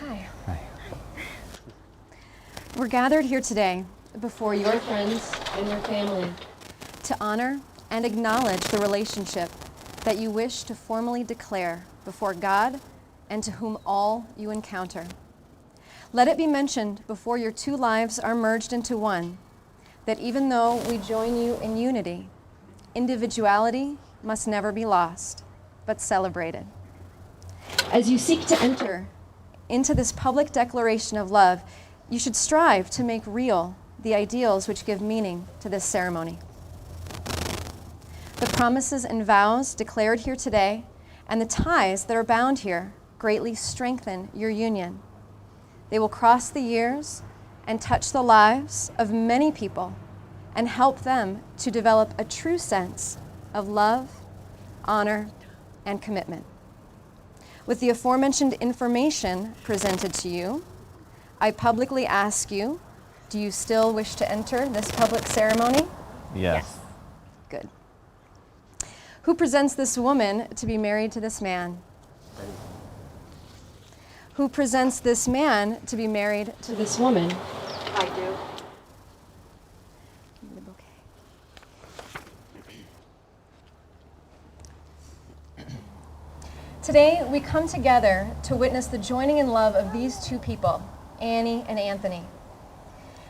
Hi. Hi. We're gathered here today before your friends and your family to honor and acknowledge the relationship that you wish to formally declare before God and to whom all you encounter. Let it be mentioned before your two lives are merged into one that even though we join you in unity, individuality must never be lost, but celebrated. As you seek to enter into this public declaration of love, you should strive to make real the ideals which give meaning to this ceremony. The promises and vows declared here today and the ties that are bound here greatly strengthen your union. They will cross the years and touch the lives of many people and help them to develop a true sense of love, honor, and commitment. With the aforementioned information presented to you, I publicly ask you, do you still wish to enter this public ceremony? Yes. Good. Who presents this woman to be married to this man? Who presents this man to be married to this woman? I do. Give me the bouquet. Today, we come together to witness the joining in love of these two people, Annie and Anthony.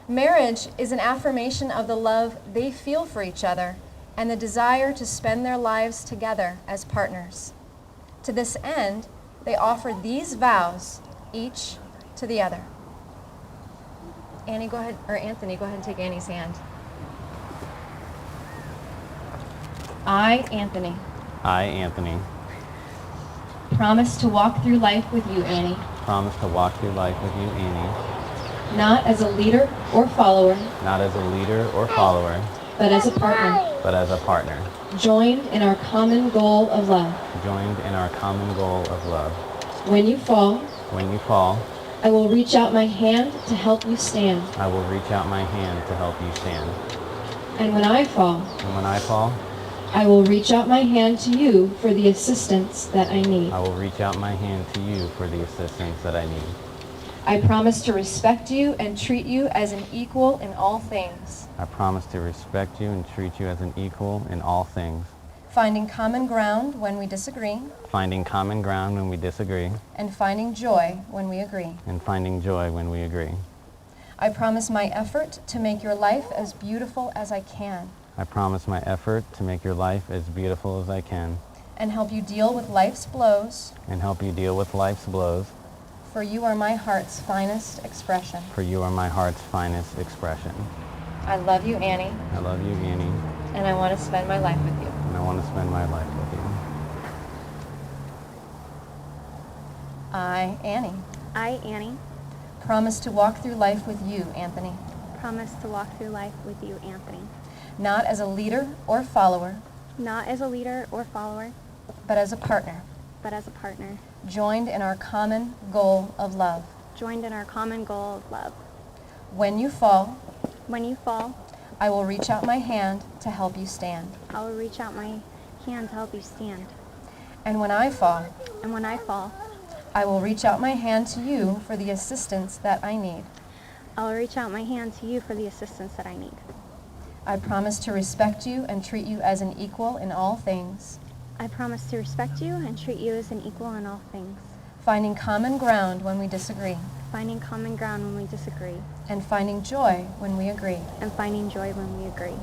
Marriage is an affirmation of the love they feel for each other and the desire to spend their lives together as partners. To this end, they offer these vows, each to the other. Annie, go ahead, or Anthony, go ahead and take Annie's hand. I, Anthony, promise to walk through life with you, Annie. Promise to walk through life with you, Annie. Not as a leader or follower, Not as a leader or follower, but as a partner, but as a partner. joined in our common goal of love. Joined in our common goal of love. When you fall, When you fall, I will reach out my hand to help you stand. I will reach out my hand to help you stand. And when I fall, And when I fall, I will reach out my hand to you for the assistance that I need. I will reach out my hand to you for the assistance that I need. I promise to respect you and treat you as an equal in all things, I promise to respect you and treat you as an equal in all things, finding common ground when we disagree, finding common ground when we disagree, and finding joy when we agree. and finding joy when we agree. I promise my effort to make your life as beautiful as I can I promise my effort to make your life as beautiful as I can and help you deal with life's blows, and help you deal with life's blows, for you are my heart's finest expression. for you are my heart's finest expression. I love you, Annie, I love you, Annie, and I want to spend my life with you. and I want to spend my life with you. I, Annie, Annie, promise to walk through life with you, Anthony, promise to walk through life with you, Anthony. not as a leader or follower, Not as a leader or follower, but as a partner, but as a partner, joined in our common goal of love. joined in our common goal of love. When you fall, When you fall, I will reach out my hand to help you stand. I will reach out my hand to help you stand. And when I fall, And when I fall, I will reach out my hand to you for the assistance that I need. I will reach out my hand to you for the assistance that I need. I promise to respect you and treat you as an equal in all things, I promise to respect you and treat you as an equal in all things, finding common ground when we disagree, finding common ground when we disagree, and finding joy when we agree. and finding joy when we agree.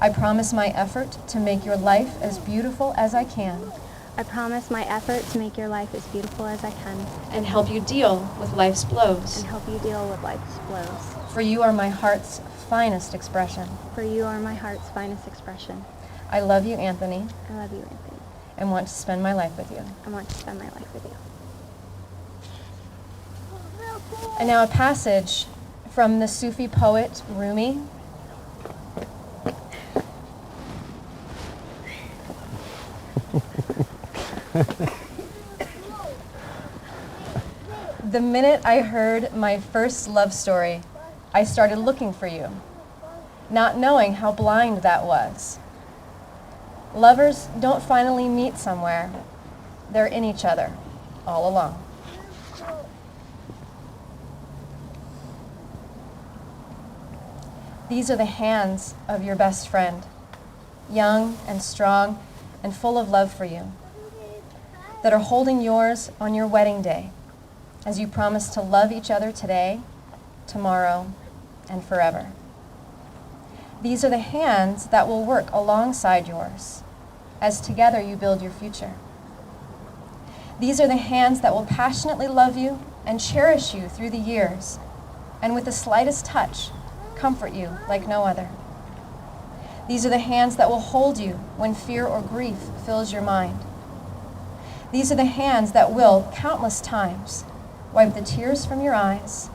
I promise my effort to make your life as beautiful as I can I promise my effort to make your life as beautiful as I can and help you deal with life's blows, and help you deal with life's blows. for you are my heart's finest expression. For you are my heart's finest expression. I love you, Anthony, I love you, Anthony. and want to spend my life with you. I want to spend my life with you. And now a passage from the Sufi poet Rumi. The minute I heard my first love story, I started looking for you, not knowing how blind that was. Lovers don't finally meet somewhere. They're in each other all along. These are the hands of your best friend, young and strong and full of love for you, that are holding yours on your wedding day as you promise to love each other today, tomorrow, and forever. These are the hands that will work alongside yours as together you build your future. These are the hands that will passionately love you and cherish you through the years, and with the slightest touch, comfort you like no other. These are the hands that will hold you when fear or grief fills your mind. These are the hands that will, countless times, wipe the tears from your eyes,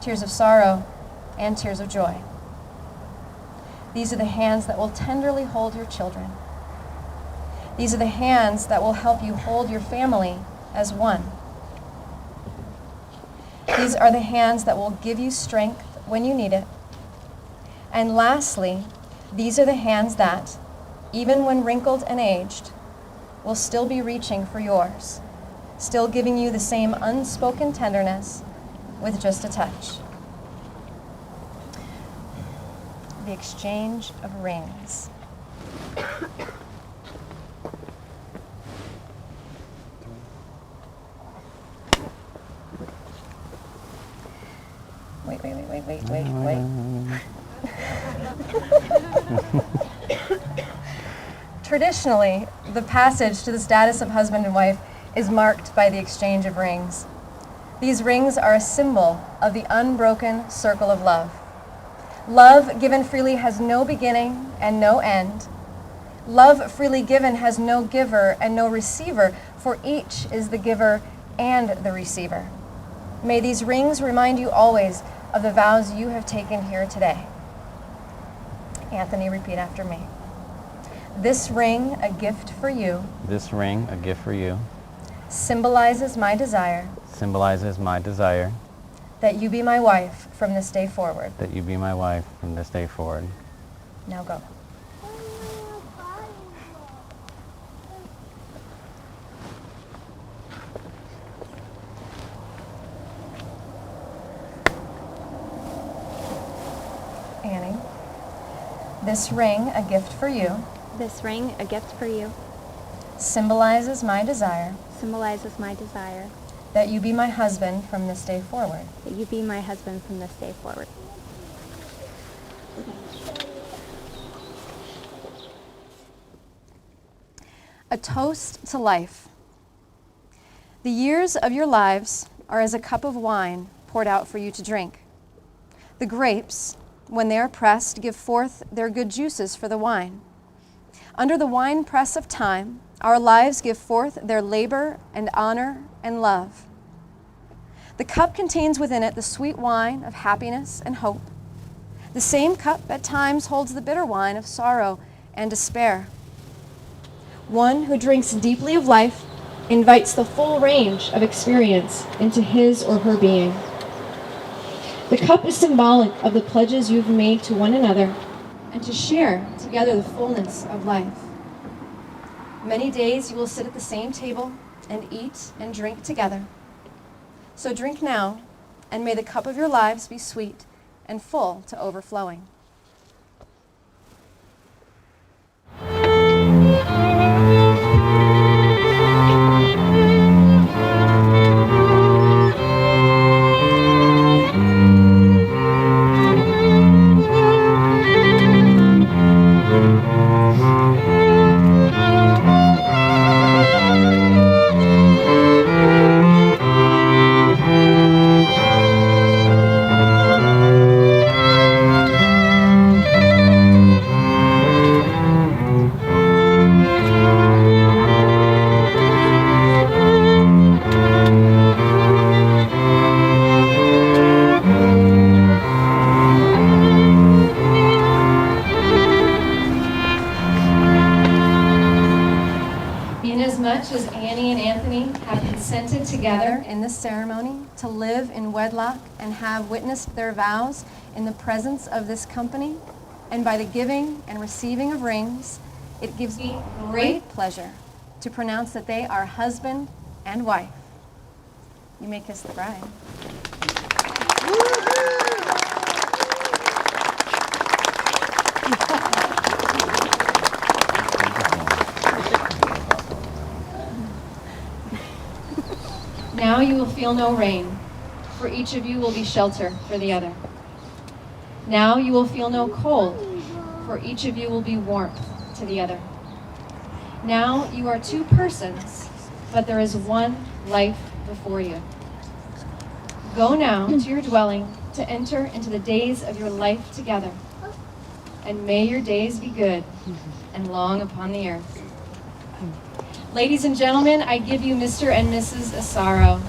tears of sorrow and tears of joy. These are the hands that will tenderly hold your children. These are the hands that will help you hold your family as one. These are the hands that will give you strength when you need it. And lastly, these are the hands that, even when wrinkled and aged, will still be reaching for yours, still giving you the same unspoken tenderness with just a touch. The exchange of rings. Wait. Traditionally, the passage to the status of husband and wife is marked by the exchange of rings. These rings are a symbol of the unbroken circle of love. Love given freely has no beginning and no end. Love freely given has no giver and no receiver, for each is the giver and the receiver. May these rings remind you always of the vows you have taken here today. Anthony, repeat after me. This ring, a gift for you. This ring, a gift for you, Symbolizes my desire. symbolizes my desire That you be my wife from this day forward. that you be my wife from this day forward. Now go. Annie, this ring, a gift for you, This ring, a gift for you, symbolizes my desire symbolizes my desire that you be my husband from this day forward. that you be my husband from this day forward. A toast to life. The years of your lives are as a cup of wine poured out for you to drink. The grapes, when they are pressed, give forth their good juices for the wine. Under the wine press of time, our lives give forth their labor and honor and love. The cup contains within it the sweet wine of happiness and hope. The same cup at times holds the bitter wine of sorrow and despair. One who drinks deeply of life invites the full range of experience into his or her being. The cup is symbolic of the pledges you've made to one another and to share together the fullness of life. Many days you will sit at the same table and eat and drink together. So drink now, and may the cup of your lives be sweet and full to overflowing. Inasmuch as Annie and Anthony have consented together in this ceremony to live in wedlock and have witnessed their vows in the presence of this company, and by the giving and receiving of rings, it gives me great pleasure to pronounce that they are husband and wife. You may kiss the bride. Now you will feel no rain, for each of you will be shelter for the other. Now you will feel no cold, for each of you will be warmth to the other. Now you are two persons, but there is one life before you. Go now to your dwelling to enter into the days of your life together. And may your days be good and long upon the earth. Ladies and gentlemen, I give you Mr. and Mrs. Asaro.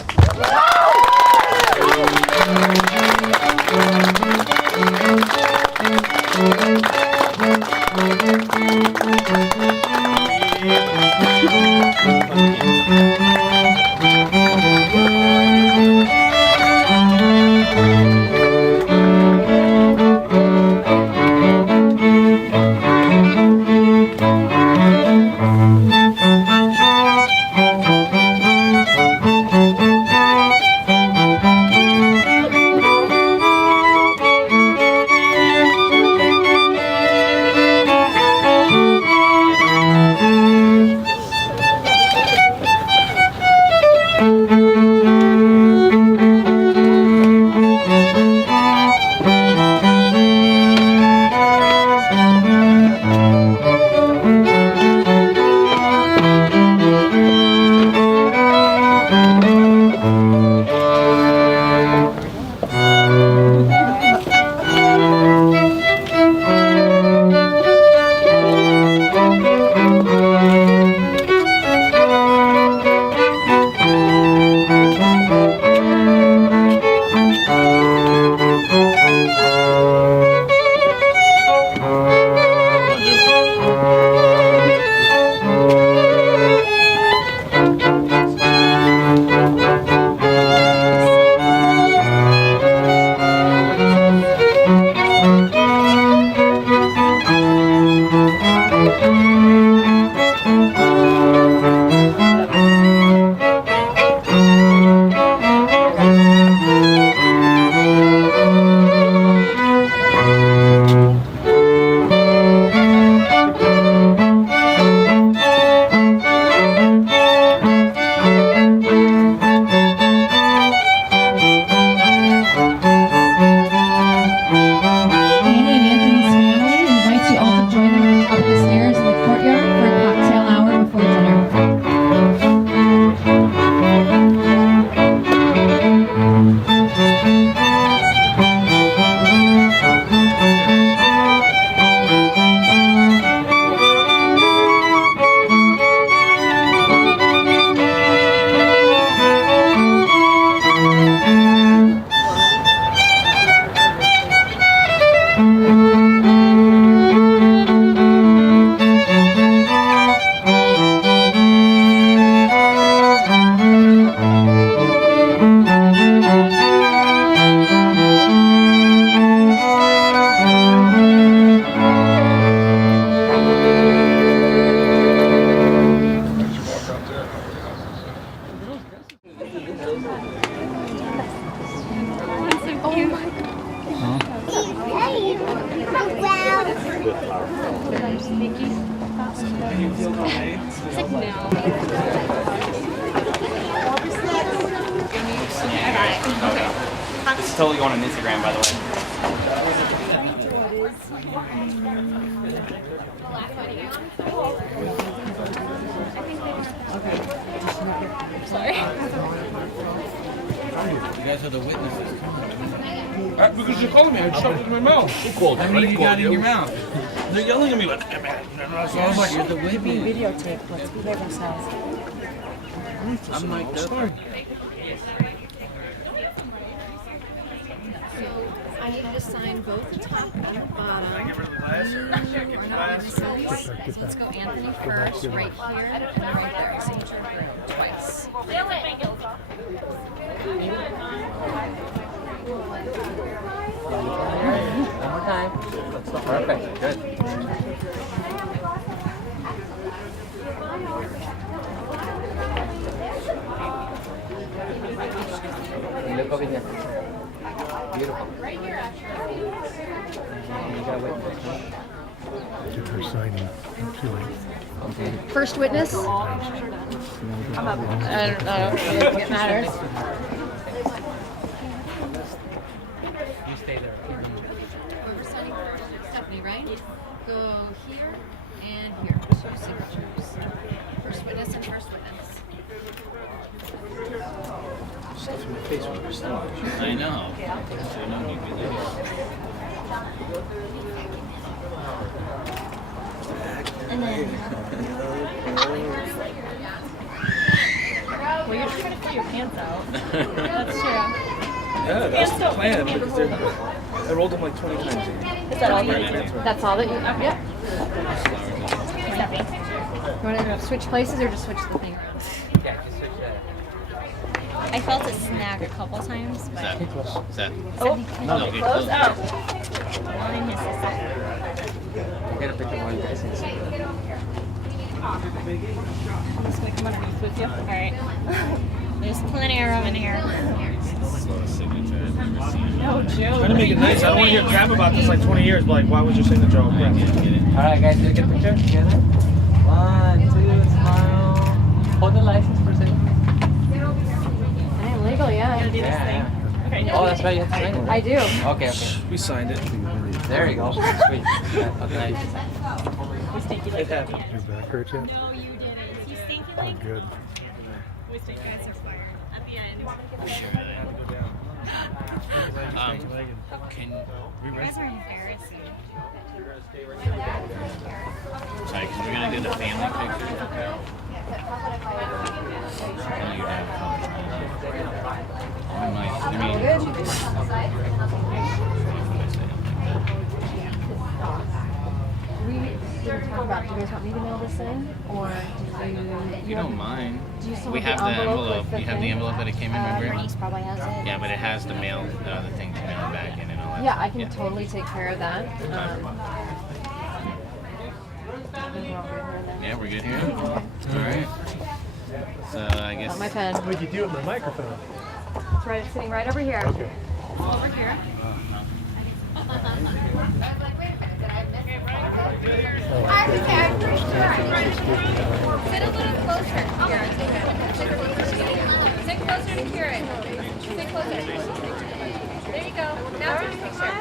It's totally going on Instagram, by the way. Sorry. You guys are the witnesses. Because you called me, I shoved it in my mouth. Who called How you? many you got in your mouth? They're yelling at me like, So I was like, you're the witness. Videotape. Let's behave ourselves. I'm like, sorry. I need you to sign both the top and the bottom. You are not witnesses. So let's go Anthony first, right here, and right there. Signature approved, twice. One more time. Perfect. Good. You look over here. Beautiful. Right here, actually. You got a witness. First witness? I don't know if it matters. You stay there. We're signing for Stephanie, right? Go here and here. Two signatures. First witness and first witness. I know. And then. Well, you're trying to put your pants out. That's true. Yeah, that's the plan. Because I rolled them like 20 times. Is that all you? That's all that you? Yep. You want to switch places or just switch the thing around? Yeah, just switch that. I felt it snag a couple times, but Seth. Oh, No, get close. close. Oh. one is the second. Get a picture while you guys can see. I'm just gonna come underneath with you. All right. There's plenty of room in here. No joke. Trying to make it nice. I don't want to hear crap about this like 20 years, but like, why was your signature all crap? Alright, guys, did you get a picture together? 1, 2, smile. Hold the license for a second. I am legal, yeah. Do this thing. Okay, Oh, that's right, you have to sign it. I do. Okay, okay. We signed it. There you go. Sweet. Yeah, okay. we stinky like It happened. Your back hurt yet? No, you didn't. You stinky I'm like good. we stinky as expired at the end. Can You guys are embarrassing. Sorry, because we're gonna do the family pictures. We didn't talk about, do you guys want me to mail this in? Or do you... If you don't mind, Do you still we have have the the envelope envelope. with the You have the thing? envelope that it came in, Your remember? niece probably has it. Yeah, but it has the mail, the other thing to mail it back in and all that. Yeah, I can totally take care of that. Yeah, we're good here. All right. So I guess. Got my pen. What'd you do with my microphone? It's right, it's sitting right over here. Okay. Over here. Sit a little closer. Here, sit closer to Kira. Sit closer. There you go. Now for the picture.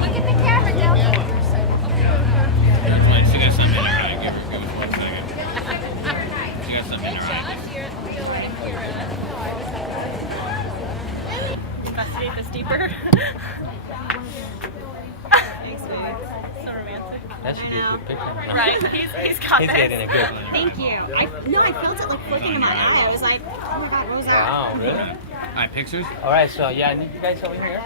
Look at the camera, Delta. She got something in her eye. Give her 1 second. She got something in her eye. Investigate this deeper. Thanks, babe. So romantic. that should be a good picture. Right? He's got He's this. getting a good one. Thank you. I felt it like flicking in my eye. I was like, oh my god, what was that? Wow, really? All right, pictures. All right, so yeah, I need you guys over here.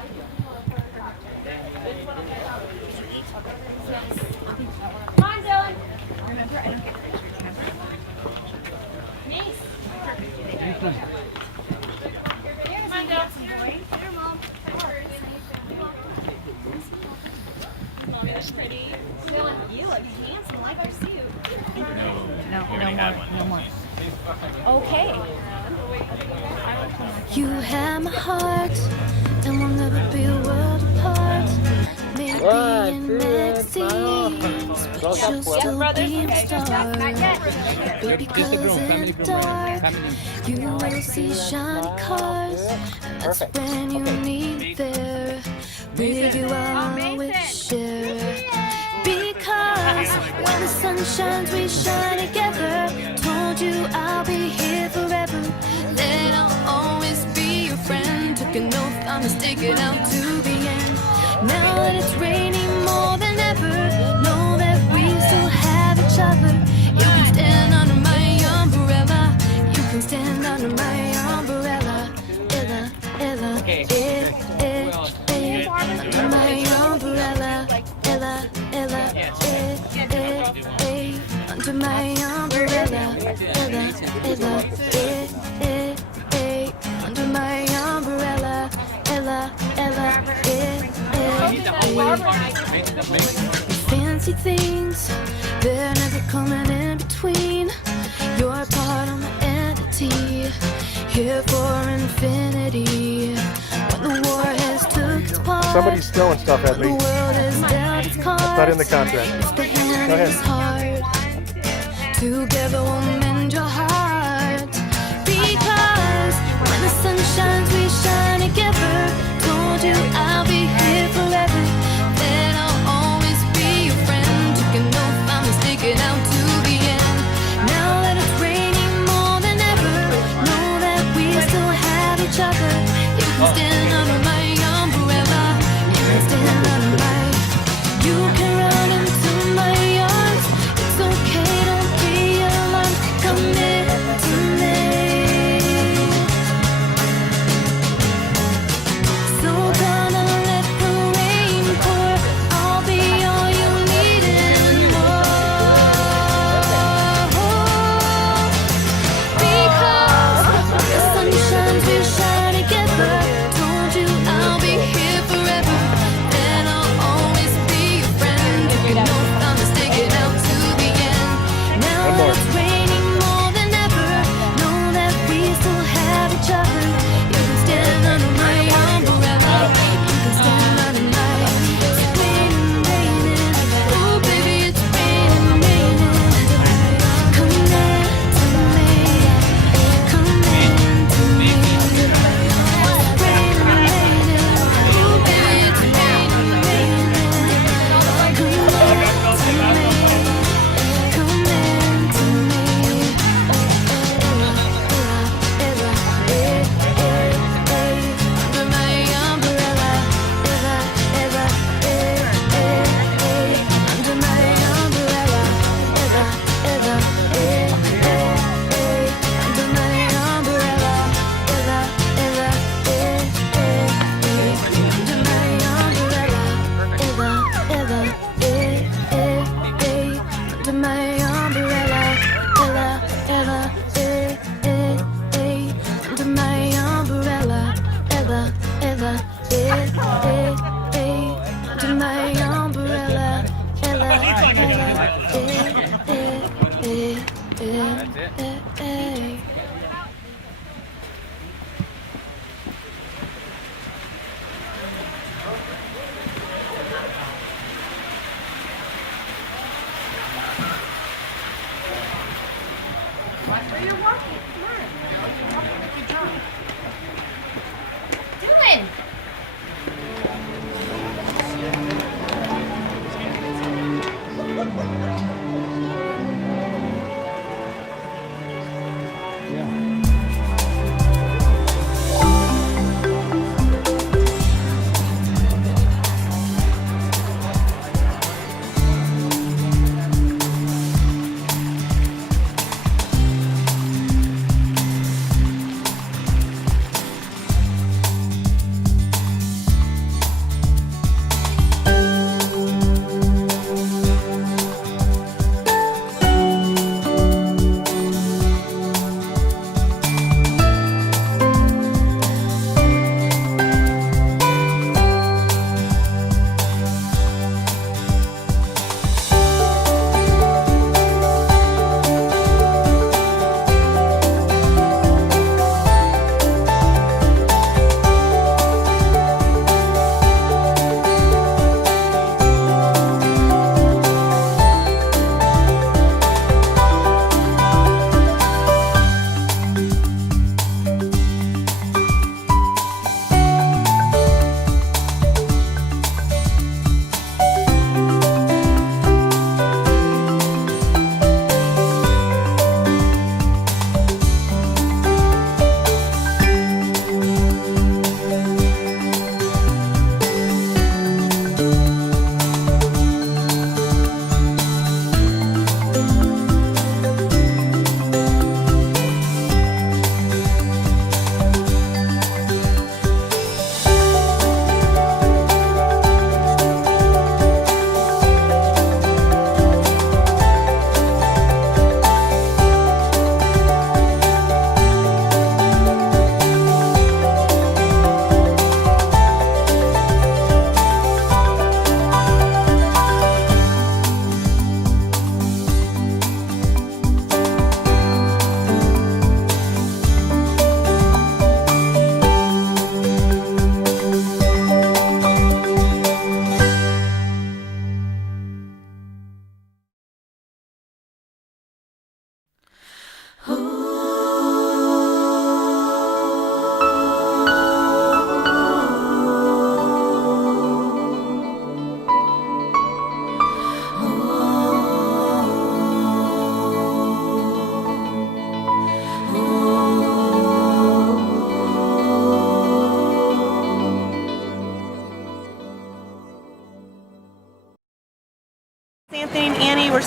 Come on, Dylan. Remember, I don't get pictures. Nice. Come on, Dylan. Here, Mom. Mommy, that's pretty. Dylan, you look handsome. Like your suit. No more. Okay. You have my heart, and we'll never be a world apart. Maybe in magazines, but you'll still be a star. Baby, 'cause in the dark, you will see shiny cars. That's when you need me there. With you, I'll always share. Because when the sun shines, we shine together. Told you I'll be here forever. That I'll always be your friend. Took an oath, I'ma stick it out to the end. Now that it's raining more than ever, know that we still have each other. You can stand under my umbrella. You can stand under my umbrella. Ella, Ella, Okay. under my umbrella. Ella, Ella, under my umbrella. Ella, Ella, under my umbrella. Ella, Ella, fancy things, they're never coming in between. You're part of my entity, here for infinity. When the war has took its part, somebody's throwing stuff at The me. world is dealt its cards. It's not in the contract. It's the hand Go ahead. is hard. Together we'll mend your heart. Because when the sun shines, we shine together. Told you I'll be here forever. That I'll always be your friend. You can know if I'm sticking out to the end. Now that it's raining more than ever, know that we still have each other. You can stand under my umbrella. You can stand under my. You can run into my arms. It's okay, don't be alarmed. Commit to me. So gonna let the rain pour. I'll be all you need and more. Because the sun shines, we shine together. Told you I'll be here forever. And I'll always be your friend. You can know if I'm sticking out to the end. Now One that more. it's raining more than ever, know that we still have each other. You can stand under my umbrella. You can stand under my. It's raining, raining. Oh baby, it's raining, raining. Come in to me. Come in to me. It's raining, raining. Oh baby, it's raining, raining. Come in to me. Come into me. Under my umbrella. Under my umbrella. Under my umbrella. Under my umbrella, under my umbrella, under my umbrella, Watch where you're walking. Come on. Good job. Dylan!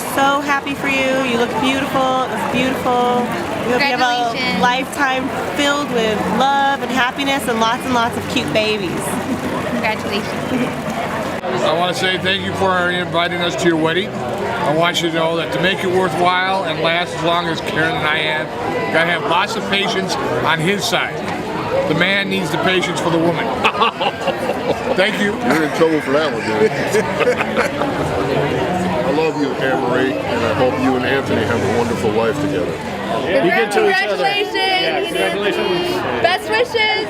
so happy for you. You look beautiful. It was beautiful. We hope you have a lifetime filled with love and happiness and lots of cute babies. Congratulations. I want to say thank you for inviting us to your wedding. I want you to know that to make it worthwhile and last as long as Karen and I have, you gotta have lots of patience on his side. The man needs the patience for the woman. Thank you. You're in trouble for that one, dude. I love you, Anne-Marie, and I hope you and Anthony have a wonderful life together. Be good to each other. Yeah, congratulations. Best wishes.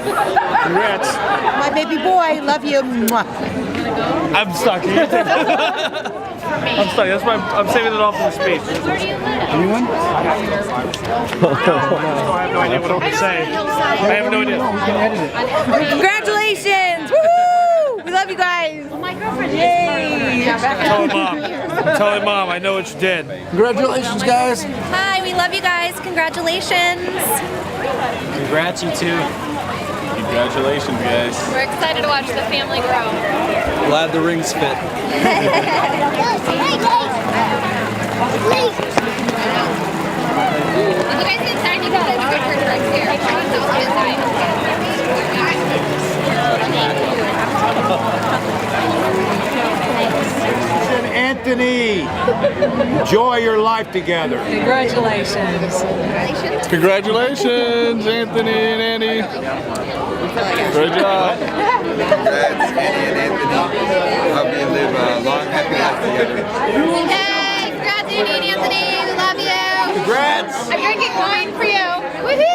Congrats. My baby boy, love you. I'm stuck. I'm stuck. That's why I'm saving it all for the speech. Where do you live? Anyone? I have no idea what I'm saying. I have no idea. Congratulations! Woohoo! We love you guys. Well, my girlfriend is Tell her mom. I know what you did. Congratulations, guys. Hi, we love you guys. Congratulations. Congrats, you two. Congratulations, guys. We're excited to watch the family grow. Glad the rings fit. Look at the tiny guys. Right here. Anthony, enjoy your life together. Congratulations. Congratulations, Anthony and Annie. Great job. Congrats, Annie and Anthony. Hope you live a long, happy life together. Hey, congrats, Annie and Anthony. We love you. Congrats. I'm drinking wine for you. Woohoo!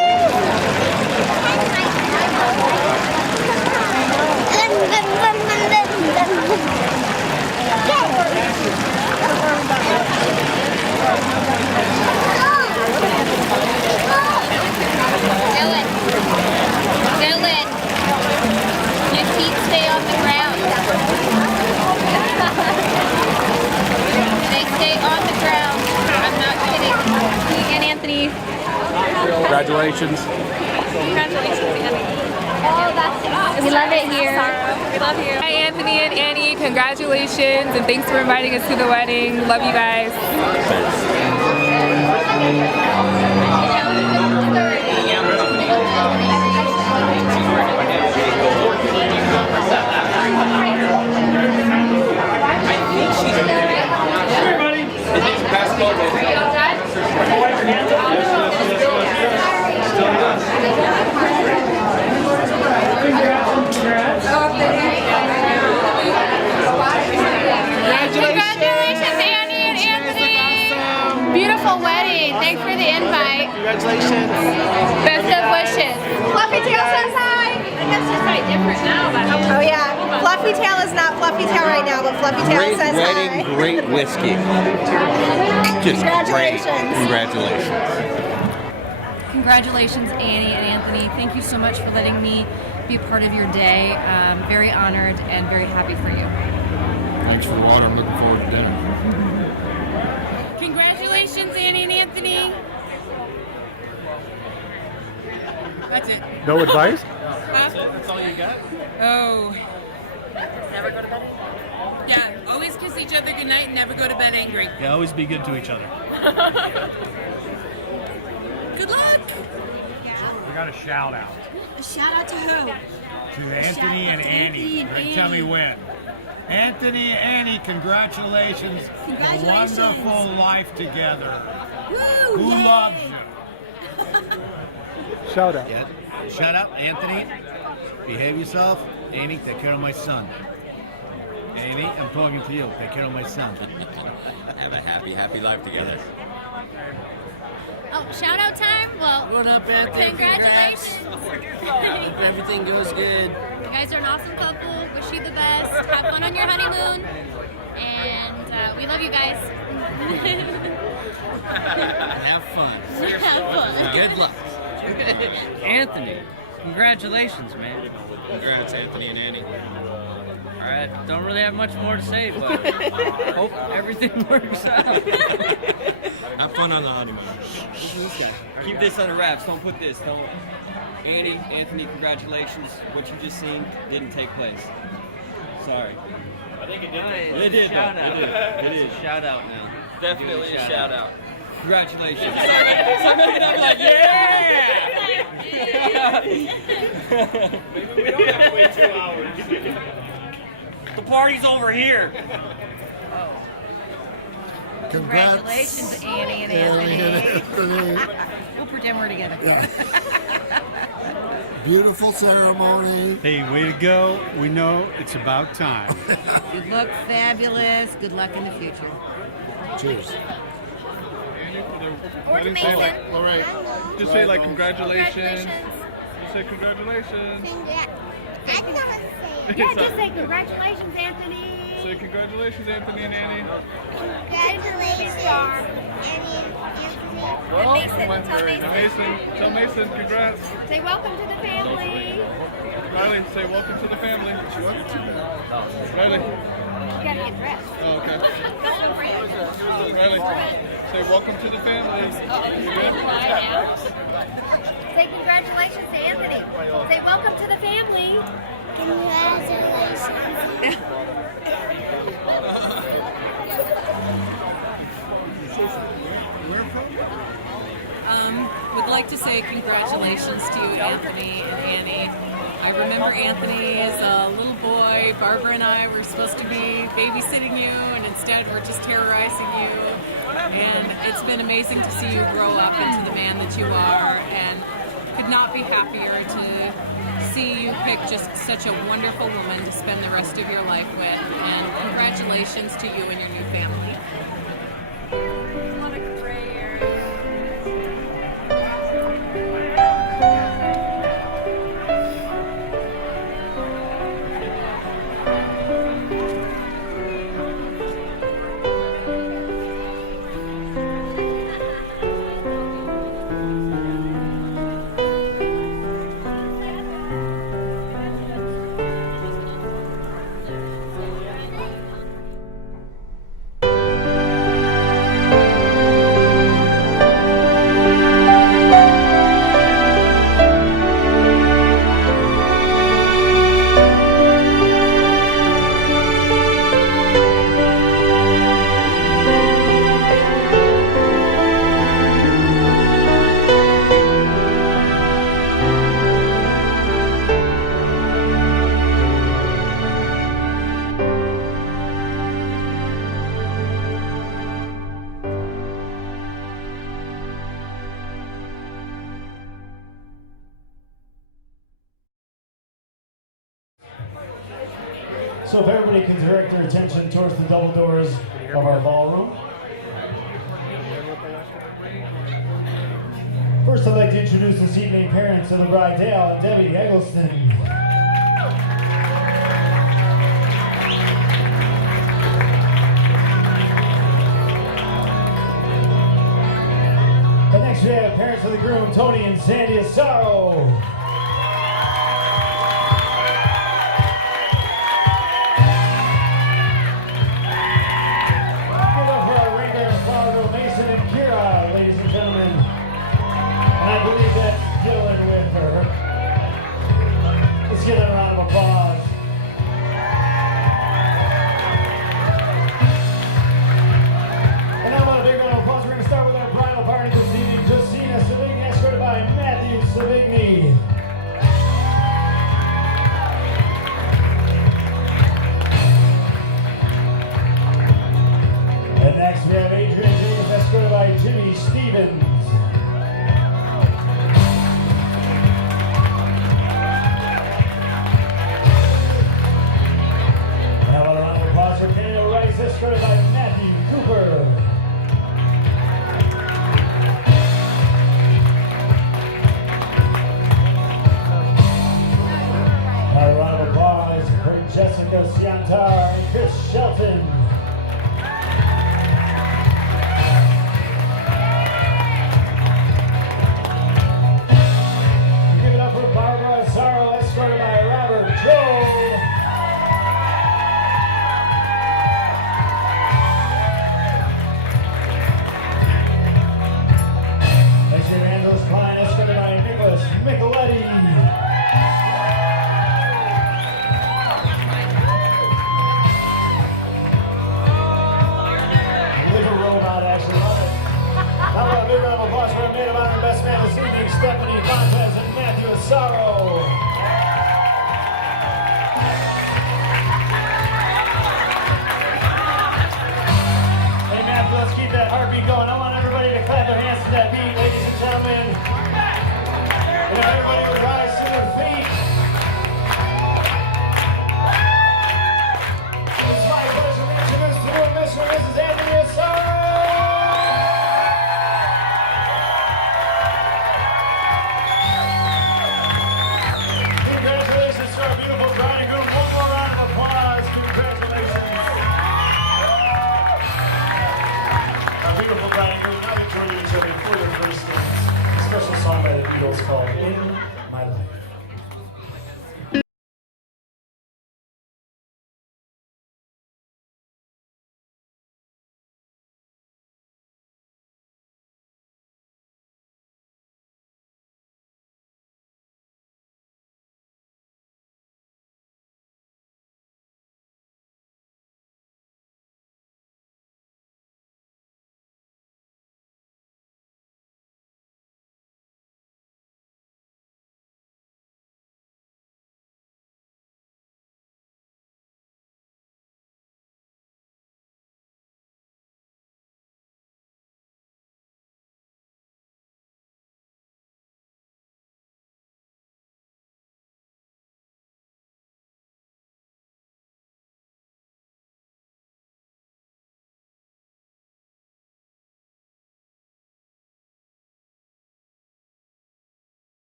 Dylan, your feet stay on the ground. They stay on the ground. I'm not kidding. And Anthony. Congratulations. Congratulations, Anthony. Oh, that's awesome. We love it here. We love you. Hi, Anthony and Annie. Congratulations, and thanks for inviting us to the wedding. Love you guys. Congratulations, Annie and Anthony. Beautiful wedding. Thanks for the invite. Congratulations. Best of wishes. Fluffy Tail says hi. I guess it's quite different now. Oh yeah, Fluffy Tail is not Fluffy Tail right now, but Fluffy Tail Great says wedding, hi. great whiskey. Just Congratulations. great. Congratulations. Congratulations, Annie and Anthony. Thank you so much for letting me be a part of your day. Very honored and very happy for you. Thanks for the water. I'm looking forward to dinner. Congratulations, Annie and Anthony. That's it. No advice? That's all you got? Oh. Never go to bed angry. Yeah, always kiss each other goodnight and never go to bed angry. Yeah, always be good to each other. Good luck. We got a shout out A shout out to who? to Anthony and Annie. Tell me when. Anthony and Annie, congratulations. Congratulations. A wonderful life together. Woo! Who Yay. loves you? Shout out. Yeah. Shut up, Anthony. Behave yourself. Annie, take care of my son. Annie, I'm talking to you. Take care of my son. Have a happy life together. Oh, shout out time? Well, What up, Anthony? congratulations. Hope everything goes good. You guys are an awesome couple. Wish you the best. Have fun on your honeymoon. And we love you guys. Have fun. Have fun. Good luck. Anthony, congratulations, man. Congrats, Anthony and Annie. All right, don't really have much more to say, but hope everything works out. Have fun on the honeymoon. This guy. Keep this under wraps. Don't put this. Don't. Annie, Anthony, congratulations. What you just seen didn't take place. Sorry. I think it did. It did. Shout out. It is. Shout out now. Definitely a shout out. Congratulations. Somebody can be like, yeah! We don't have to wait 2 hours. The party's over here. Congratulations, Annie and Anthony. We'll pretend we're together. Yeah. Beautiful ceremony. Hey, way to go. We know it's about time. You look fabulous. Good luck in the future. Cheers. Or to Mason. All right. Just say like congratulations. Just say congratulations. Yeah, just say congratulations, Anthony. Say congratulations, Anthony and Annie. Congratulations, Well, Mason, tell Mason. Tell Mason, congrats. Say welcome to the family. Riley, say welcome to the family. Riley. You gotta get dressed. Oh, okay. Riley, say welcome to the family. You good? Say congratulations to Anthony. Say welcome to the family. Congratulations. Would like to say congratulations to you, Anthony and Annie. I remember Anthony as a little boy. Barbara and I were supposed to be babysitting you, and instead we're just terrorizing you. And it's been amazing to see you grow up into the man that you are, and could not be happier to see you pick just such a wonderful woman to spend the rest of your life with. And congratulations to you and your new family. What a great area. So if everybody can direct their attention towards the double doors of our ballroom. First, I'd like to introduce this evening parents of the bride, Dale and Debbie Eggleston. And next we have parents of the groom, Tony and Sandy Asaro. I believe that's Dylan with her. Let's give them a round of applause. And now on a big round of applause, we're going to start with our bridal party this evening. Justina Savigny, escorted by Matthew Savigny. And next we have Adrian James, escorted by Jimmy Stevens. Escorted by Matthew Cooper. A round of applause for Jessica Siantar and Chris Shelton. big round of applause for our maid of honor and best man this evening, Stephanie Fontes and Matthew Asaro. Hey Matthew, let's keep that heartbeat going. I want everybody to clap their hands to that beat, ladies and gentlemen. And if everybody would rise to their feet. It's my pleasure to introduce to you Mr. and Mrs. Anthony Asaro. Congratulations to our beautiful bride and groom. One more round of applause. Congratulations. Our beautiful bride and groom now joining each other for their first dance. A special song by the Beatles called In My Life.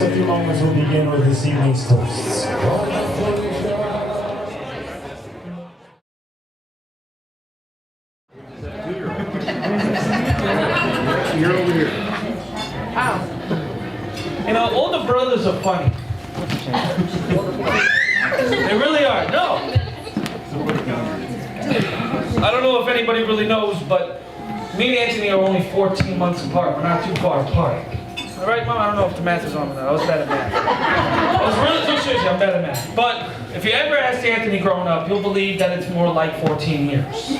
In a few moments, we'll begin with this evening's toasts. You're over here. Ow. You know, older brothers are funny. They really are. No. I don't know if anybody really knows, but me and Anthony are only 14 months apart. We're not too far apart. All right, Mom? I don't know if the math is on or not. I was bad at math. I was really, seriously, I'm bad at math. But if you ever asked Anthony growing up, he'll believe that it's more like 14 years.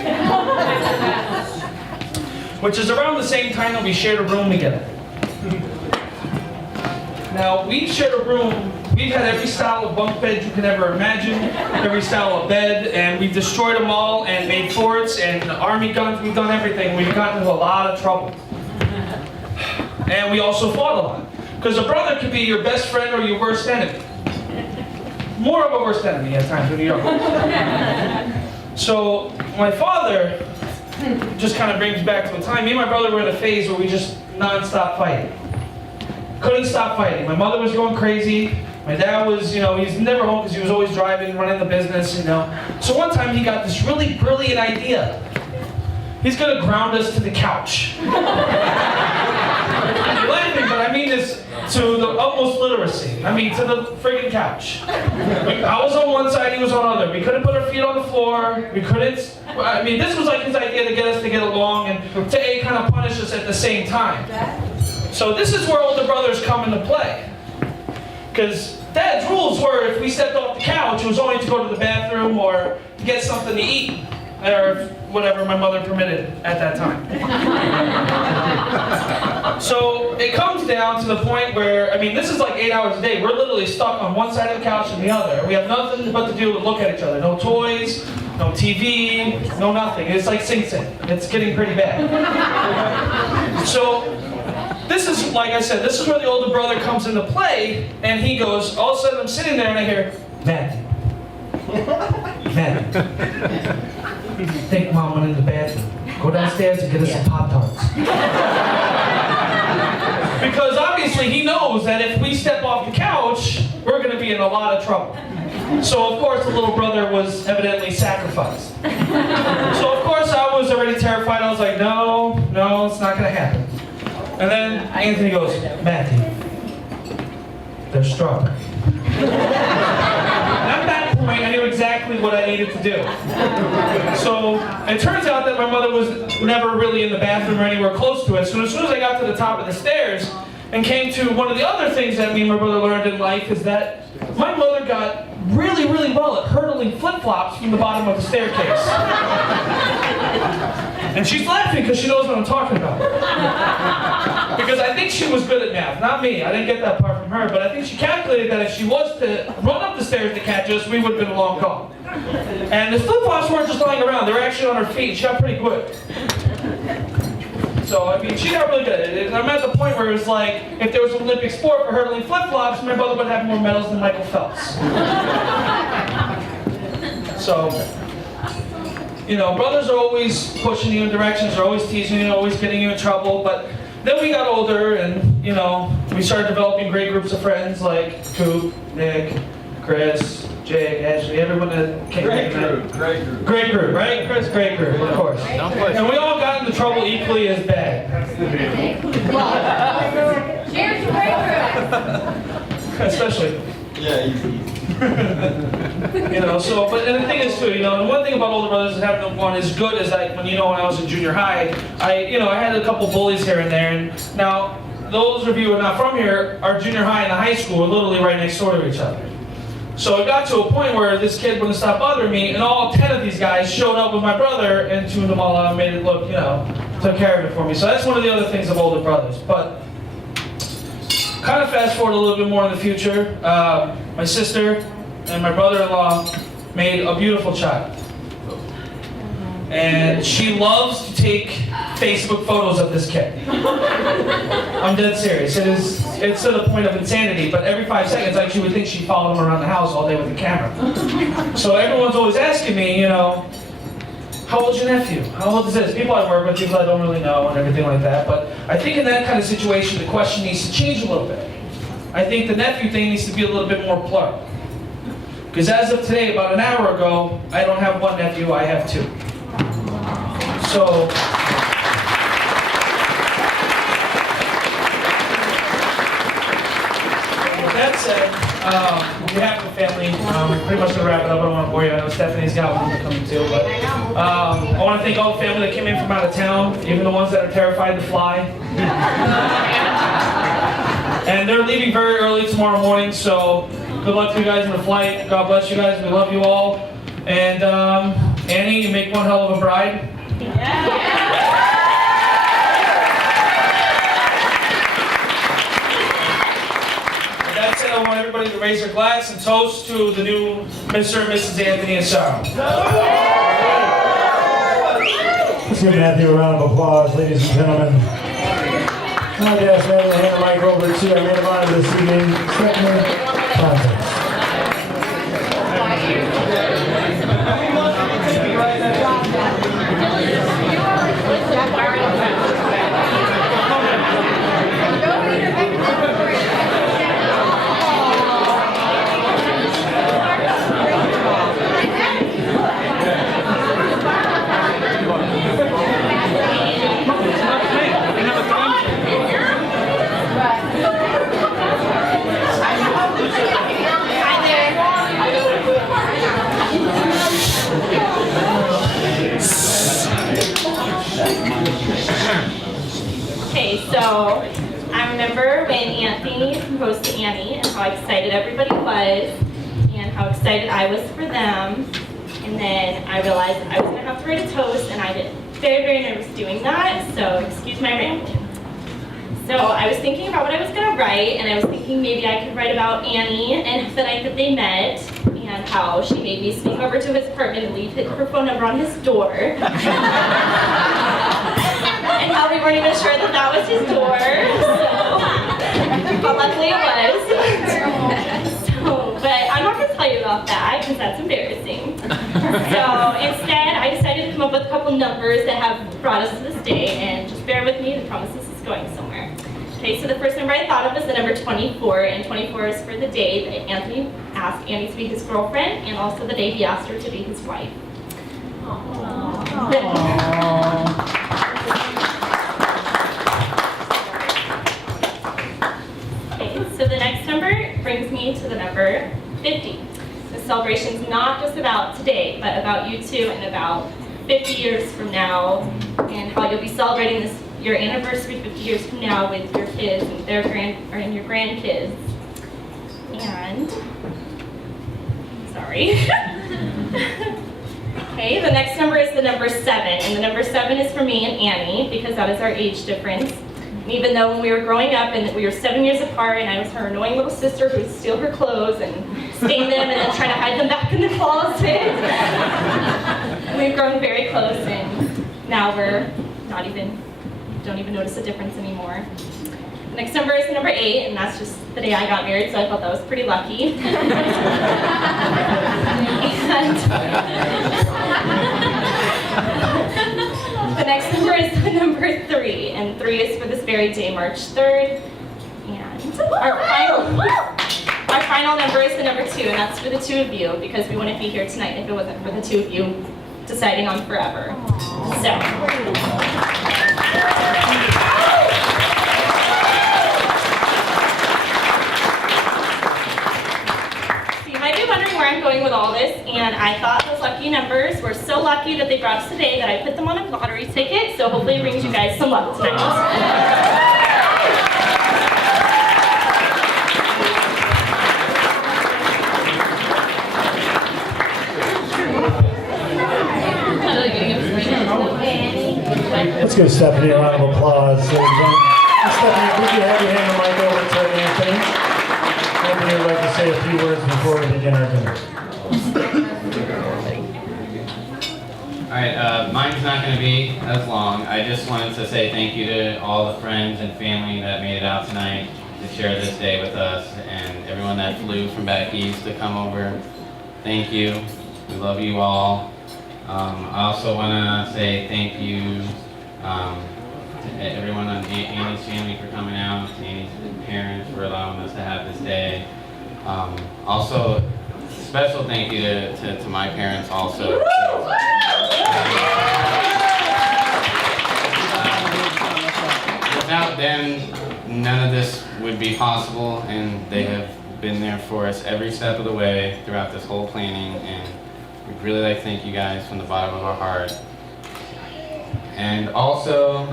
Which is around the same time that we shared a room together. Now, we shared a room. We've had every style of bunk bed you can ever imagine, every style of bed, and we've destroyed them all and made forts and army guns. We've done everything. We've gotten into a lot of trouble. And we also fought a lot. Because a brother could be your best friend or your worst enemy. More of a worst enemy at times when you're young. So my father just kind of brings back to a time. Me and my brother were in a phase where we just non-stop fighting. Couldn't stop fighting. My mother was going crazy. My dad was, he's never home because he was always driving, running the business, So one time he got this really brilliant idea. He's going to ground us to the couch. You're laughing, but I mean this to the utmost literacy. I mean to the friggin' couch. I was on one side, he was on the other. We couldn't put our feet on the floor. We couldn't, this was like his idea to get us to get along and to kind of punish us at the same time. So this is where older brothers come into play. Because Dad's rules were if we stepped off the couch, it was only to go to the bathroom or get something to eat, or whatever my mother permitted at that time. So it comes down to the point where, I mean, this is like 8 hours a day. We're literally stuck on one side of the couch and the other. We have nothing but to do but look at each other. No toys, no TV, no nothing. It's like Sing Sing. It's getting pretty bad. So this is, like I said, this is where the older brother comes into play, and he goes, all of a sudden I'm sitting there and I hear, Matthew. Matthew. I think Mom went in the bathroom. Go downstairs and get us some Pop-Tarts. Because obviously he knows that if we step off the couch, we're going to be in a lot of trouble. So of course the little brother was evidently sacrificed. So of course I was already terrified. I was like, no, it's not going to happen. And then Anthony goes, Matthew, they're strawberry. At that point, I knew exactly what I needed to do. So it turns out that my mother was never really in the bathroom or anywhere close to it. So as soon as I got to the top of the stairs and came to one of the other things that me and my brother learned in life is that my mother got really, really well at hurdling flip-flops from the bottom of the staircase. And she's laughing because she knows what I'm talking about. Because I think she was good at math, not me. I didn't get that part from her, but I think she calculated that if she was to run up the stairs to catch us, we would have been long gone. And the flip-flops weren't just lying around, they were actually on her feet. She got pretty good. So, I mean, she got really good at it. And I'm at the point where it was like, if there was an Olympic sport for hurdling flip-flops, my brother would have more medals than Michael Phelps. So, you know, brothers are always pushing you in directions, they're always teasing you, always getting you in trouble, but then we got older and, you know, we started developing great groups of friends like Coop, Nick, Chris, Jake, Ashley, everyone that came. Great group, right? Chris, great group, of course. And we all got into trouble equally as bad. Cheers to great group. Especially. Yeah, easy. You know, so, but and the thing is too, you know, the one thing about older brothers is having one as good as like when, you know, when I was in junior high, I had a couple bullies here and there, and now those of you who are not from here, our junior high and the high school were literally right next door to each other. So it got to a point where this kid wouldn't stop bothering me, and all 10 of these guys showed up with my brother and tuned them all out and made it look, you know, took care of it for me. So that's one of the other things of older brothers. But kind of fast forward a little bit more in the future, my sister and my brother-in-law made a beautiful child. And she loves to take Facebook photos of this kid. I'm dead serious. It's to the point of insanity, but every 5 seconds, like, she would think she followed him around the house all day with a camera. So everyone's always asking me, you know, how old's your nephew? How old is this? People I work with, people I don't really know, and everything like that. But I think in that kind of situation, the question needs to change a little bit. I think the nephew thing needs to be a little bit more plural. Because as of today, about an hour ago, I don't have one nephew, I have 2. So, with that said, on behalf of the family, we're pretty much going to wrap it up. I don't want to bore you. I know Stephanie's got one coming too. But I want to thank all the family that came in from out of town, even the ones that are terrified to fly. And they're leaving very early tomorrow morning, so good luck to you guys in the flight. God bless you guys. We love you all. And Annie, you make one hell of a bride. With that said, I want everybody to raise their glass and toast to the new Mr. and Mrs. Anthony and Sarah. Let's give Matthew a round of applause, ladies and gentlemen. I'd like to ask Matthew to hand the mic over to our man of honor this evening, Stephanie Italian. Okay, so I remember when Anthony proposed to Annie and how excited everybody was and how excited I was for them. And then I realized I was gonna have to write a toast, and I get very, very nervous doing that, so excuse my rambling. So I was thinking about what I was gonna write, and I was thinking maybe I could write about Annie and the night that they met, and how she made me sneak over to his apartment and leave her phone number on his door. And how we weren't even sure that that was his door, but luckily it was. But I'm not going to tell you about that because that's embarrassing. So instead, I decided to come up with a couple numbers that have brought us to this day, and just bear with me, I promise this is going somewhere. Okay, so the first number I thought of was the number 24, and 24 is for the day that Anthony asked Annie to be his girlfriend, and also the day he asked her to be his wife. Okay, so the next number brings me to the number 50. The celebration is not just about today, but about you two and about 50 years from now, and how you'll be celebrating your anniversary 50 years from now with your kids and your grandkids. And sorry. Okay, the next number is the number 7, and the number 7 is for me and Annie because that is our age difference. And even though when we were growing up and we were 7 years apart, and I was her annoying little sister who would steal her clothes and stain them and then try to hide them back in the closet. We've grown very close, and now we're don't even notice a difference anymore. The next number is the number 8, and that's just the day I got married, so I thought that was pretty lucky. The next number is the number 3, and 3 is for this very day, March 3rd. And our final number is the number 2, and that's for the 2 of you, because we wouldn't be here tonight if it wasn't for the 2 of you deciding on forever. So. You might be wondering where I'm going with all this, and I thought those lucky numbers were so lucky that they brought us today that I put them on a lottery ticket, so hopefully it brings you guys some luck tonight. Let's give Stephanie a round of applause. So Stephanie, would you have your hand the mic over to Anthony? Anthony would like to say a few words before we begin our dinner. Alright, mine's not going to be as long. I just wanted to say thank you to all the friends and family that made it out tonight to share this day with us, and everyone that flew from back east to come over. Thank you. We love you all. I also want to say thank you to everyone on Annie's family for coming out, to Annie's parents for allowing us to have this day. Also, special thank you to my parents also. Without them, none of this would be possible, and they have been there for us every step of the way throughout this whole planning, and we'd really like to thank you guys from the bottom of our heart. And also,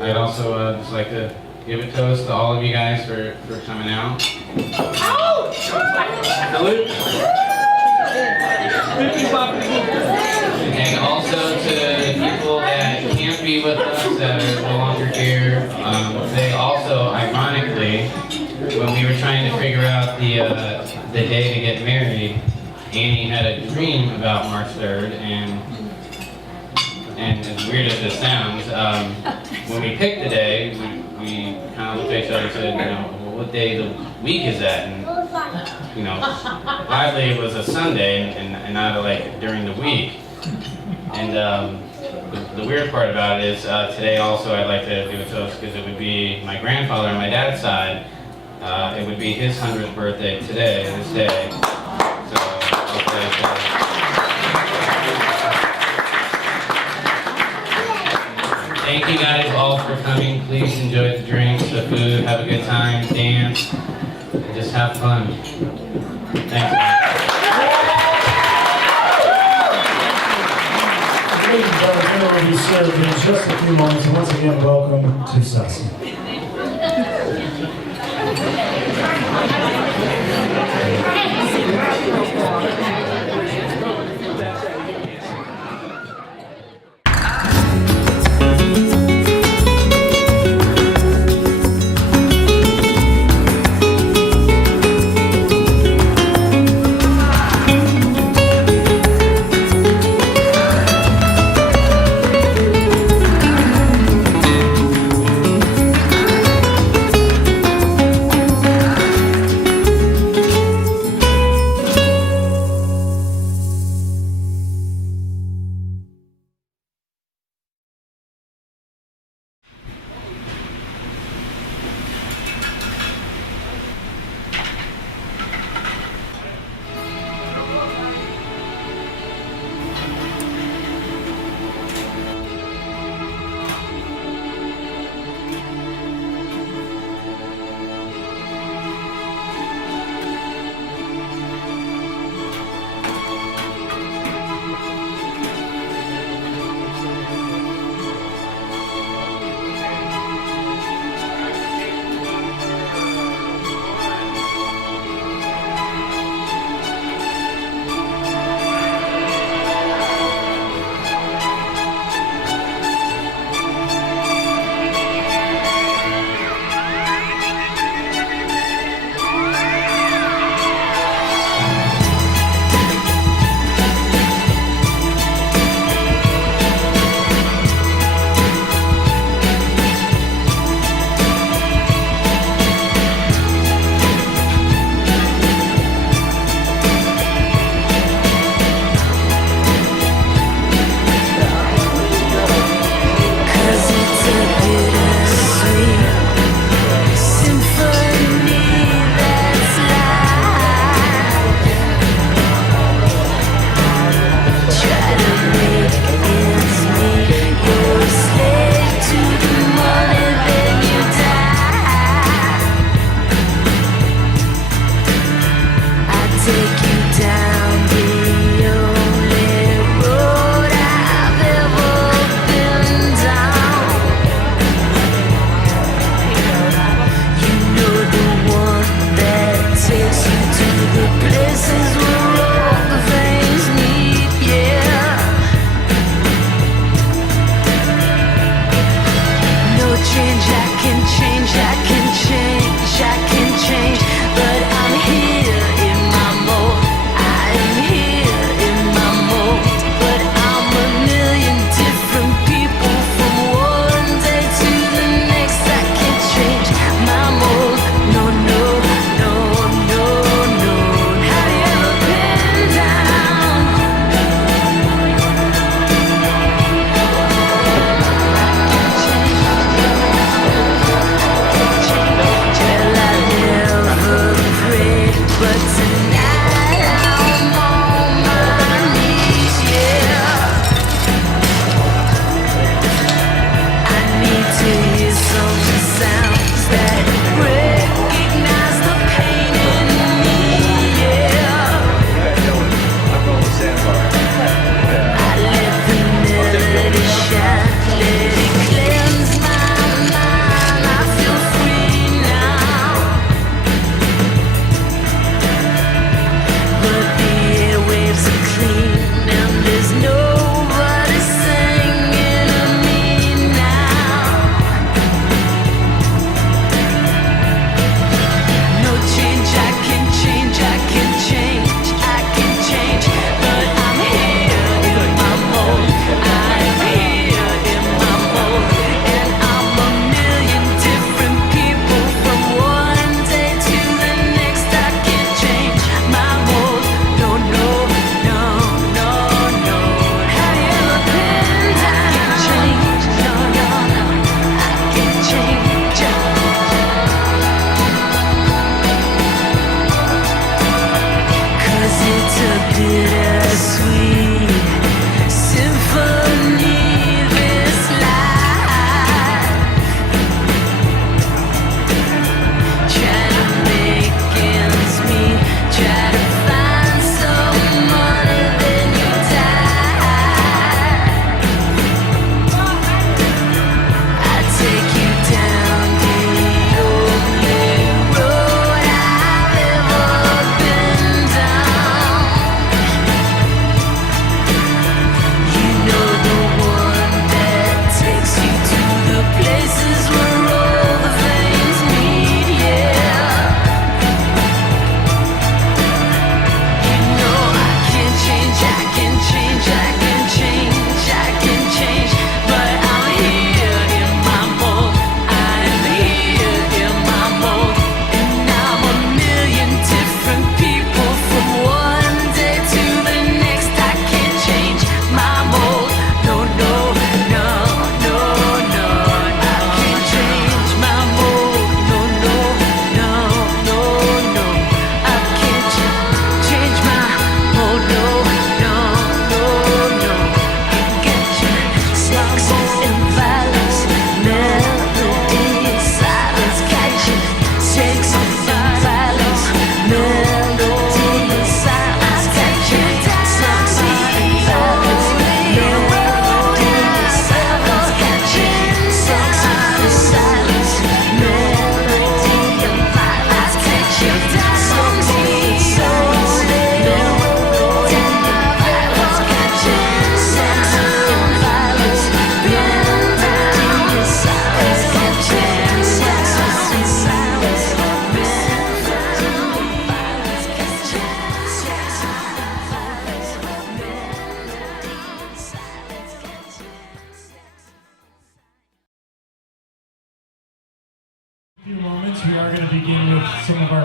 I'd also just like to give a toast to all of you guys for coming out. Salute! And also to people that can't be with us, that are no longer here. They also, ironically, when we were trying to figure out the day to get married, Annie had a dream about March 3rd, and as weird as this sounds, when we picked the day, we kind of looked at each other and said, well, what day of the week is that? And, oddly it was a Sunday and not like during the week. And the weird part about it is today also I'd like to do a toast because it would be my grandfather on my dad's side. It would be his 100th birthday today, this day. Thank you guys all for coming. Please enjoy the drinks, the food, have a good time, dance, and just have fun. Thanks, guys. Ladies and gentlemen, dinner will be served in just a few moments, and once again, welcome to Sassi.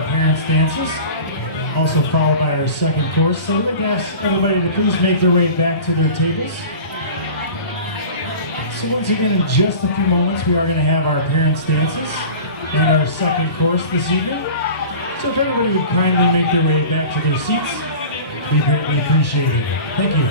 parents' dances, also followed by our second course. So we're going to ask everybody to please make their way back to their tables. So once again, in just a few moments, we are going to have our parents' dances and our second course this evening. So if everybody would kindly make their way back to their seats, we greatly appreciate it. Thank you.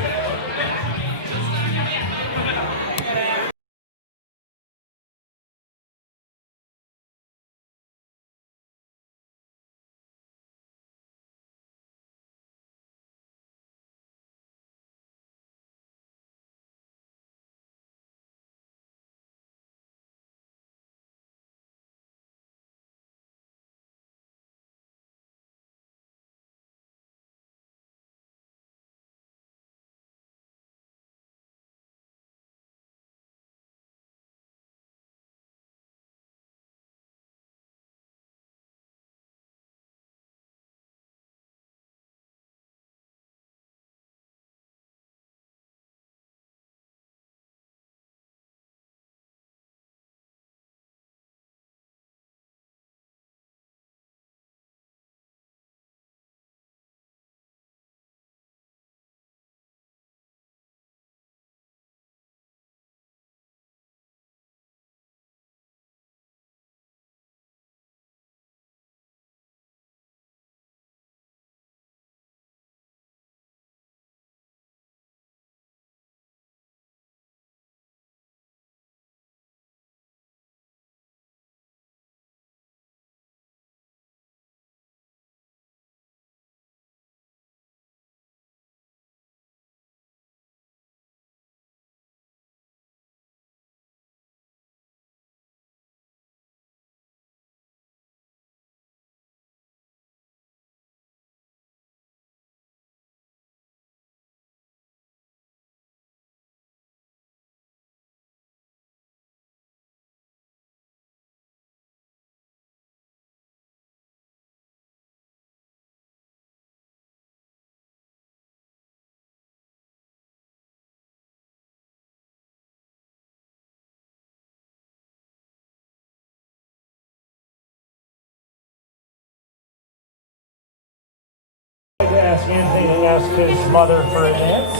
I'd like to ask Anthony to ask his mother for a dance.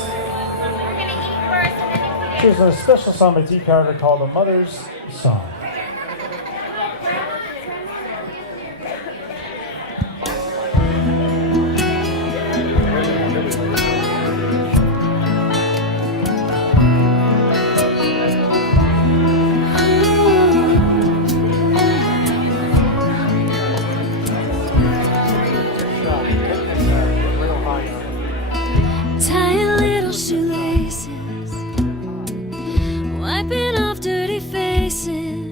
Here's a special song by T. Carter called A Mother's Song. Tying little shoelaces, wiping off dirty faces.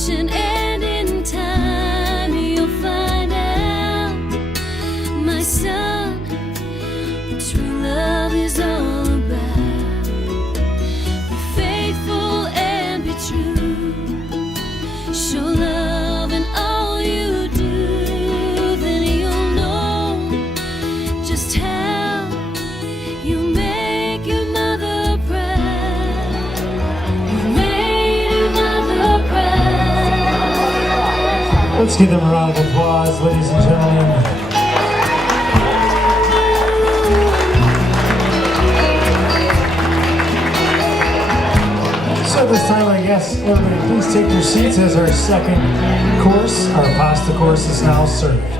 patient, and in time you'll find out, my son, what true love is all about. Be faithful and be true. Show love in all you do, then you'll know just how you make your mother proud. You made your mother proud. Let's give them a round of applause, ladies and gentlemen. So this time, I guess, everybody please take your seats as our second course, our pasta course, is now served.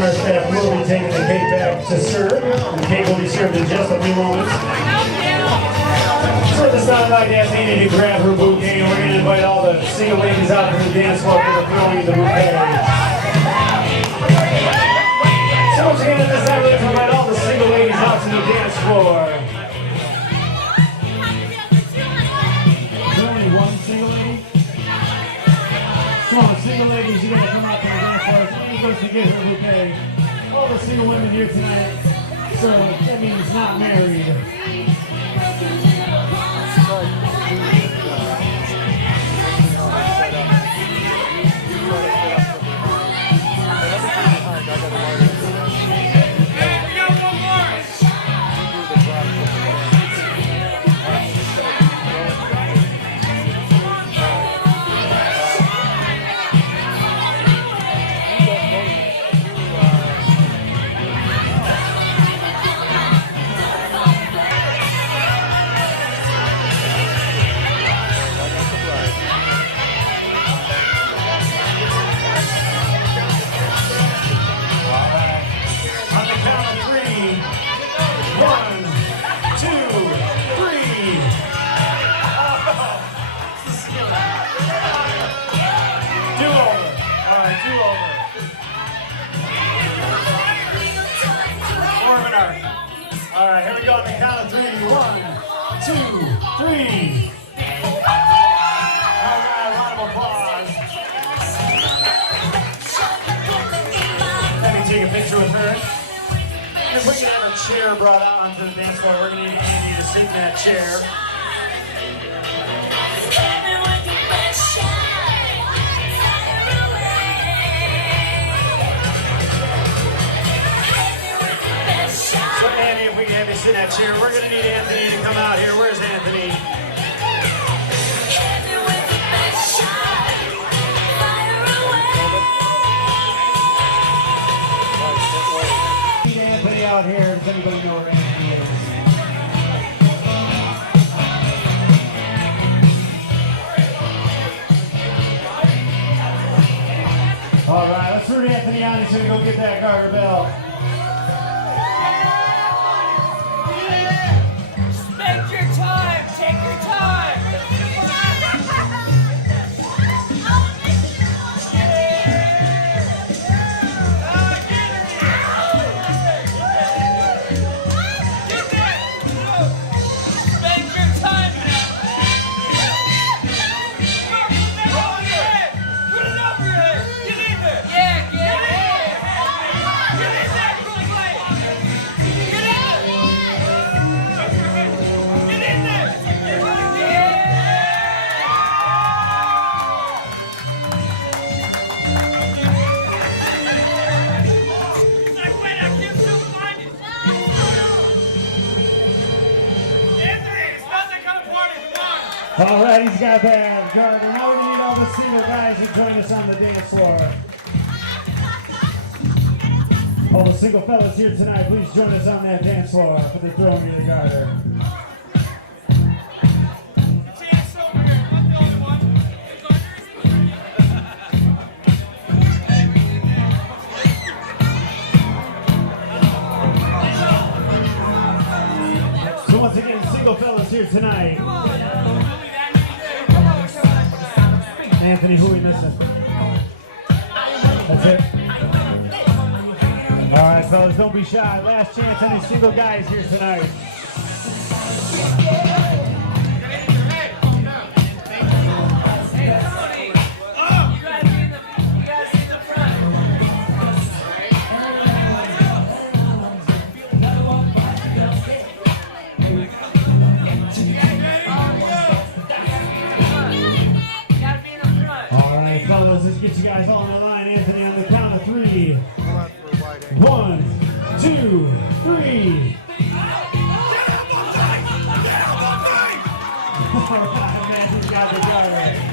Our staff will be taking the cake back to serve. The cake will be served in just a few moments. So at this time, I'd like to ask Amy to grab her bouquet, and we're going to invite all the single ladies out to the dance floor for the throwing of the bouquet. So once again, at this time, let's invite all the single ladies out to the dance floor. Is there only one single lady? Come on, single ladies, you're going to come out to the dance floor. Goes to get her bouquet. All the single women here tonight, so that means not married. All right, here we go on the count of 3. 1, 2, 3. All right, a round of applause. Let me take a picture with her. And if we can have a chair brought out onto the dance floor, we're going to need Andy to sit in that chair. So Andy, if we can have you sit that chair. We're going to need Anthony to come out here. Where's Anthony? Need Anthony out here. Does anybody know where Anthony is? All right, let's root Anthony on. He's going to go get that garter bell. Take your time. Take your time. All right, he's got that garter. Now we're going to need all the single guys to join us on the dance floor. All the single fellas here tonight, please join us on that dance floor for the throwing of the garter. So once again, single fellas here tonight. Anthony, who are we missing? That's it? All right, fellas, don't be shy. Last chance on these single guys here tonight. Fellas, let's get you guys all on the line. Anthony, on the count of 3. 1, 2, 3. All right, man, he's got the garter.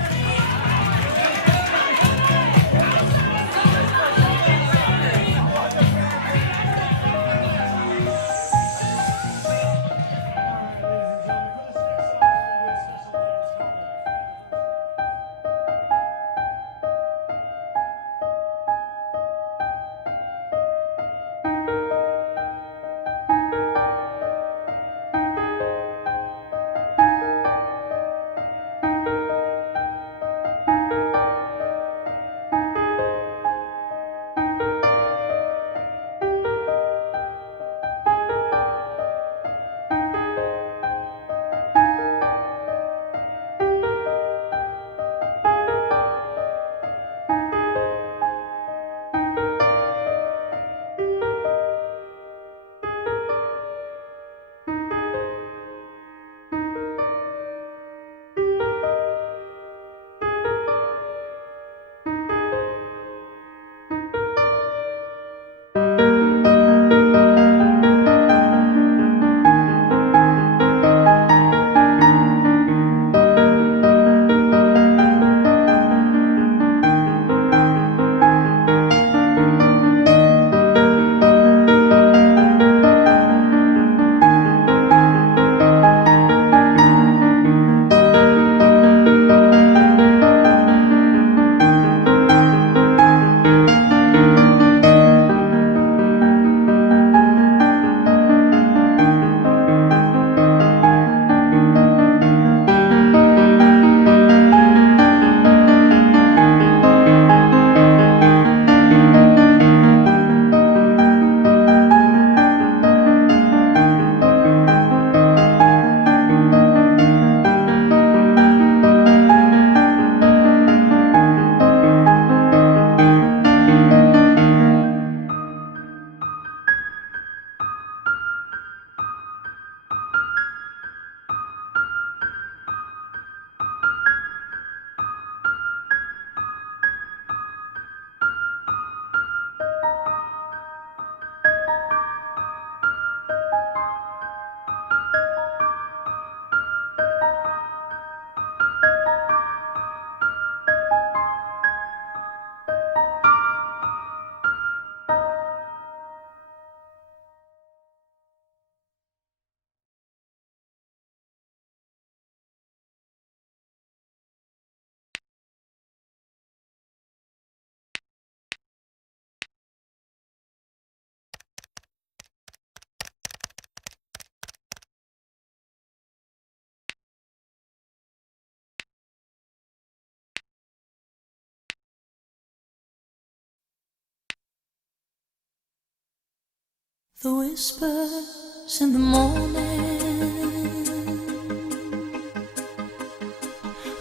The whispers in the morning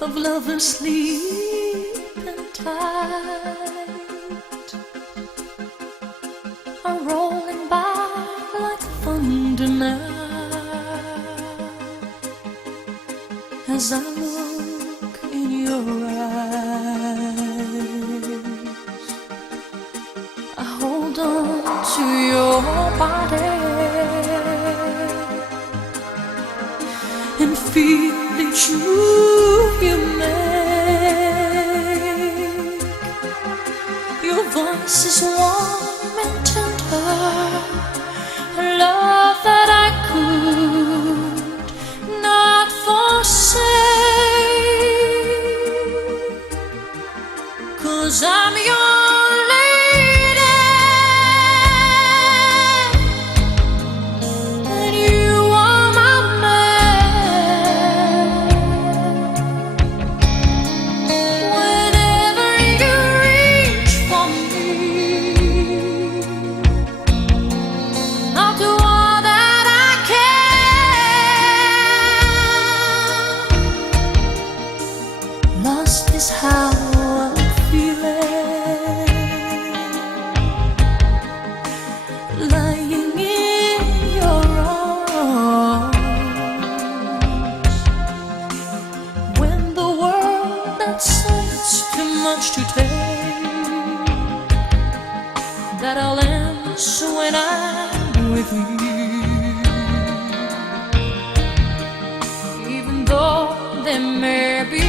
of lovers sleeping tight are rolling by like thunder now. As I look in your eyes, I hold on to your body and feel each move you make. Your voice is warm and tender, a love that I could not forsake, 'cause I'm your lady and you are my man. Whenever you reach for me, I'll do all that I can. Lost is how I'm feeling, lying in your arms. When the world that says too much to take, that all ends when I'm with you. Even though there may be